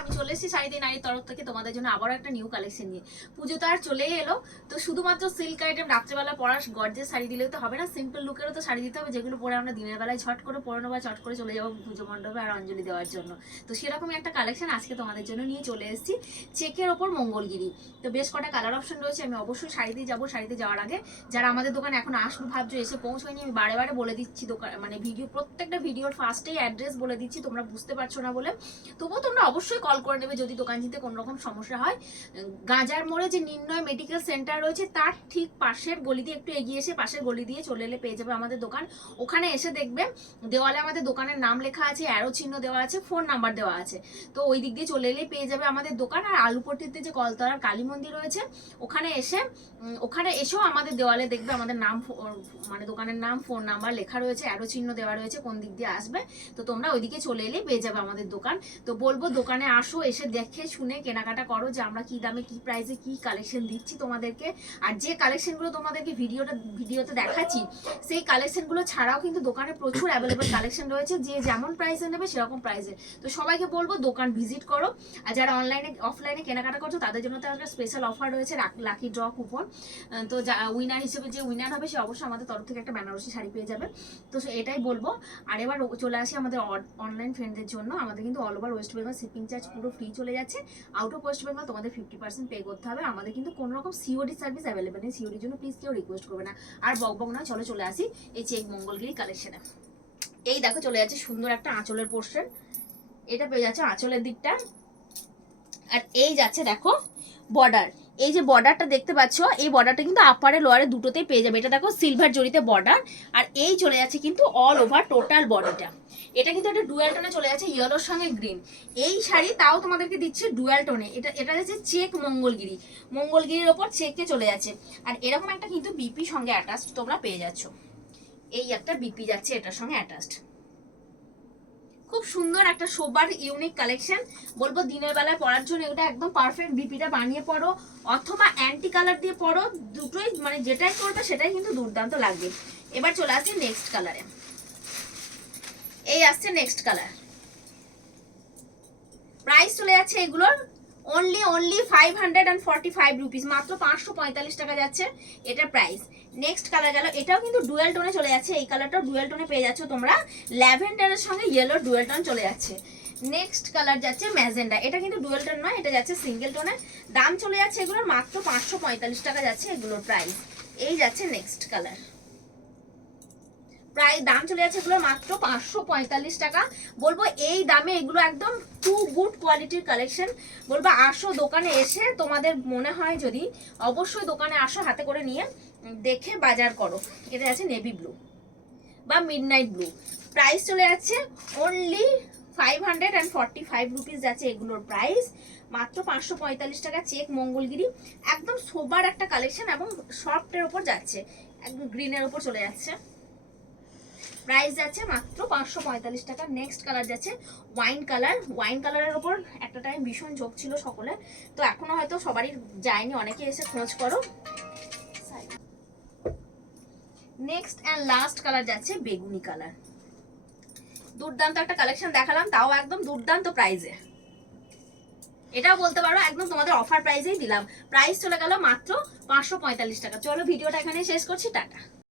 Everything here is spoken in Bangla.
আমি চলে এসেছি শাড়িতে নারীর তরফ থেকে তোমাদের জন্য আবার একটা নিউ কালেকশন নিয়ে। পুজো তো আর চলেই এলো, তো শুধুমাত্র সিল্ক আইটেম রাত্রেবেলা পরার গর্জের শাড়ি দিলেও তো হবে না, সিম্পল লুকেরও তো শাড়ি দিতে হবে, যেগুলো পরে আমরা দিনের বেলায় ঝট করে পরানো বা চট করে চলে যাবো পুজো মণ্ডপে আর অঞ্জলি দেওয়ার জন্য। তো সেরকমই একটা কালেকশন আজকে তোমাদের জন্য নিয়ে চলে এসেছি, চেকের ওপর মঙ্গলগিরি। তো বেশ কটা কালার অপশন রয়েছে, আমি অবশ্যই শাড়িতে যাবো। শাড়িতে যাওয়ার আগে যারা আমাদের দোকানে এখন আসবো ভাবছো, এসে পৌঁছয়নি, আমি বারে বারে বলে দিচ্ছি দোকান মানে প্রত্যেকটা ভিডিওর ফার্স্টেই অ্যাড্রেস বলে দিচ্ছি, তোমরা বুঝতে পারছো না বলে। তবুও তোমরা অবশ্যই কল করে নেবে যদি দোকান চিনতে কোনো রকম সমস্যা হয়। গাজার মোড়ে যে নির্ণয় মেডিকেল সেন্টার রয়েছে তার ঠিক পাশের গলি দিয়ে একটু এগিয়ে এসে পাশের গলি দিয়ে চলে এলে পেয়ে যাবে আমাদের দোকান। ওখানে এসে দেখবে দেওয়ালে আমাদের দোকানের নাম লেখা আছে, অ্যারো চিহ্ন দেওয়া আছে, ফোন নাম্বার দেওয়া আছে। তো ওই দিক দিয়ে চলে এলেই পেয়ে যাবে আমাদের দোকান। আর আলুপট্টিতে যে কলতলার কালী মন্দির রয়েছে ওখানে এসেও আমাদের দেওয়ালে দেখবে আমাদের নাম, মানে দোকানের নাম, ফোন নাম্বার লেখা রয়েছে, অ্যারো চিহ্ন দেওয়া রয়েছে কোন দিক দিয়ে আসবে। তো তোমরা ওইদিকে চলে এলেই পেয়ে যাবে আমাদের দোকান। তো বলবো দোকানে আসো, এসে দেখে শুনে কেনাকাটা করো যে আমরা কি দামে কি প্রাইসে কি কালেকশন দিচ্ছি তোমাদেরকে। আর যে কালেকশনগুলো তোমাদেরকে ভিডিওতে দেখাচ্ছি সেই কালেকশনগুলো ছাড়াও কিন্তু দোকানে প্রচুর অ্যাভেলেবেল কালেকশন রয়েছে, যে যেমন প্রাইসে নেবে সেরকম প্রাইসে। তো সবাইকে বলবো দোকান ভিজিট করো। আর যারা অফলাইনে কেনাকাটা করছো তাদের জন্য তো একটা স্পেশাল অফার রয়েছে, লাকি ড্র কুপন। তো উইনার হিসেবে যে উইনার হবে সে অবশ্যই আমাদের তরফ থেকে একটা বেনারসি শাড়ি পেয়ে যাবে। তো এটাই বলবো। আর এবার চলে আসি আমাদের অনলাইন ফ্রেন্ডদের জন্য। আমাদের কিন্তু all over West Bengal shipping charge পুরো ফ্রি চলে যাচ্ছে। আউট অফ ওয়েস্ট বেঙ্গল তোমাদের 50% পে করতে হবে। আমাদের কিন্তু কোনো রকম সিওডি সার্ভিস অ্যাভেলেবেল নেই, সিওডির জন্য প্লিজ কেউ রিকোয়েস্ট করবে না। আর বকবক না, চলে আসি এই চেক মঙ্গলগিরি কালেকশনে। এই দেখো চলে যাচ্ছে সুন্দর একটা আঁচলের পোর্শন, এটা পেয়ে যাচ্ছে আঁচলের দিকটা। আর এই যাচ্ছে দেখো বর্ডার, এই যে বর্ডারটা দেখতে পাচ্ছ, এই বর্ডারটা কিন্তু আপারে লোয়ারে দুটোতেই পেয়ে যাবে। এটা দেখো সিলভার জরিতে বর্ডার। আর এই চলে যাচ্ছে কিন্তু অল ওভার টোটাল বডিটা। এটা কিন্তু একটা ডুয়াল টোনে চলে যাচ্ছে, ইয়েলোর সঙ্গে গ্রিন। এই শাড়ি তাও তোমাদেরকে দিচ্ছে ডুয়াল টোনে। এটা যাচ্ছে চেক মঙ্গলগিরির ওপর চেকে চলে যাচ্ছে। আর এরকম একটা কিন্তু বিপি সঙ্গে অ্যাটাচড তোমরা পেয়ে যাচ্ছ, এই একটা বিপি যাচ্ছে এটার সঙ্গে অ্যাটাচড। খুব সুন্দর একটা সোবার ইউনিক কালেকশন। বলবো দিনের বেলায় পরার জন্য এটা একদম পারফেক্ট। বিপিটা বানিয়ে পরো অথবা অ্যান্টি কালার দিয়ে পরো, দুটোই মানে যেটাই করবে সেটাই কিন্তু দুর্দান্ত লাগবে। এবার চলে আসছি নেক্সট কালারে। এই আসছে নেক্সট কালার। প্রাইস চলে যাচ্ছে এগুলোর অনলি 545 রুপিস, মাত্র 545 টাকা যাচ্ছে এটা প্রাইস। নেক্সট কালার গেল, এটাও কিন্তু ডুয়াল টোনে চলে যাচ্ছে। এই কালারটাও ডুয়াল টোনে পেয়ে যাচ্ছ তোমরা, ল্যাভেন্ডারের সঙ্গে ইয়েলোর ডুয়াল টোন চলে যাচ্ছে। নেক্সট কালার যাচ্ছে ম্যাজেন্ডা, এটা কিন্তু ডুয়াল টোন নয়, এটা যাচ্ছে সিঙ্গেল টোনে। দাম চলে যাচ্ছে এগুলোর মাত্র 545 টাকা যাচ্ছে এগুলোর প্রাইস। এই যাচ্ছে নেক্সট কালার, প্রায় দাম চলে যাচ্ছে এগুলো মাত্র 545 টাকা। বলবো এই দামে এগুলো একদম টু গুড কোয়ালিটির কালেকশন। বলবো আসো দোকানে এসে, তোমাদের মনে হয় যদি অবশ্যই দোকানে আসো, হাতে করে নিয়ে দেখে বাজার করো। এটা আছে নেভি ব্লু বা মিডনাইট ব্লু। প্রাইস চলে যাচ্ছে অনলি 545 রুপিস যাচ্ছে এগুলোর প্রাইস, মাত্র 545 টাকা। চেক মঙ্গলগিরি একদম সোবার একটা কালেকশন এবং সফটের ওপর যাচ্ছে, একদম গ্রিনের ওপর চলে যাচ্ছে। প্রাইস যাচ্ছে মাত্র 545 টাকা। নেক্সট কালার যাচ্ছে ওয়াইন কালারের ওপর একটা টাইম ভীষণ ঝোঁক ছিল সকলে, তো এখনো হয়তো সবারই যায়নি, অনেকে এসে খোঁজ করো। নেক্সট অ্যান্ড লাস্ট কালার যাচ্ছে বেগুনি কালার। দুর্দান্ত একটা কালেকশন দেখালাম, তাও একদম দুর্দান্ত প্রাইসে। এটাও বলতে পারো একদম তোমাদের অফার প্রাইসেই দিলাম। প্রাইস চলে গেল মাত্র 545 টাকা। চলো ভিডিওটা এখানে শেষ করছি, টাটা।